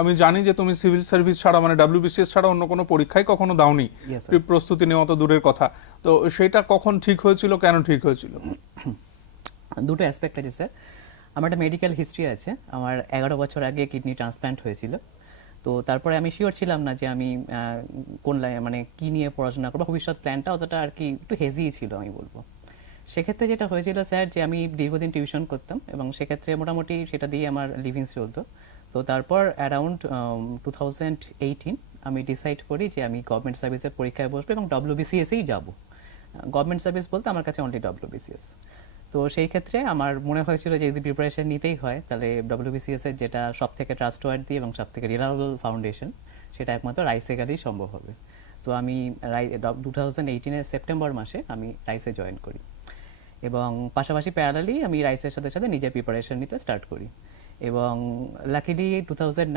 আমি জানি যে তুমি সিভিল সার্ভিস ছাড়া মানে ডাব্লিউবিসিএস ছাড়া অন্য কোনো পরীক্ষায় কখনো দাওনি, Yes, sir. প্রস্তুতি নেওয়া তো দূরের কথা। তো সেটা কখন ঠিক হয়েছিল, কেন ঠিক হয়েছিল? দুটো অ্যাসপেক্ট আছে স্যার। আমার একটা মেডিকেল হিস্ট্রি আছে। আমার 11 বছর আগে কিডনি ট্রান্সপ্ল্যান্ট হয়েছিল। তো তারপরে আমি শিওর ছিলাম না যে আমি কোন মানে কি নিয়ে পড়াশোনা করবো, ভবিষ্যৎ প্ল্যানটা অতটা আর কি একটু হেজিই ছিল আমি বলবো। সেক্ষেত্রে যেটা হয়েছিল স্যার, যে আমি দীর্ঘদিন টিউশন করতাম এবং সেক্ষেত্রে মোটামুটি সেটা দিয়ে আমার লিভিংস চলতো। তো তারপর অ্যারাউন্ড 2018 আমি ডিসাইড করি যে আমি গভর্নমেন্ট সার্ভিসের পরীক্ষায় বসবো এবং ডব্লিউবিসিএসেই যাবো। গভর্নমেন্ট সার্ভিস বলতে আমার কাছে অনলি ডব্লিউবিসিএস। তো সেই ক্ষেত্রে আমার মনে হয়েছিল যে যদি প্রিপারেশন নিতেই হয় তাহলে ডব্লিউবিসিএস এর যেটা সব থেকে ট্রাস্টওয়ার্দি এবং সব থেকে রিলায়েবল ফাউন্ডেশন, সেটা একমাত্র রাইসে গেলেই সম্ভব হবে। তো আমি 2018-এর সেপ্টেম্বর মাসে আমি রাইসে জয়েন করি এবং পাশাপাশি প্যারালালি আমি রাইসের সাথে সাথে নিজের প্রিপারেশন নিতে স্টার্ট করি এবং লাকিলি 2019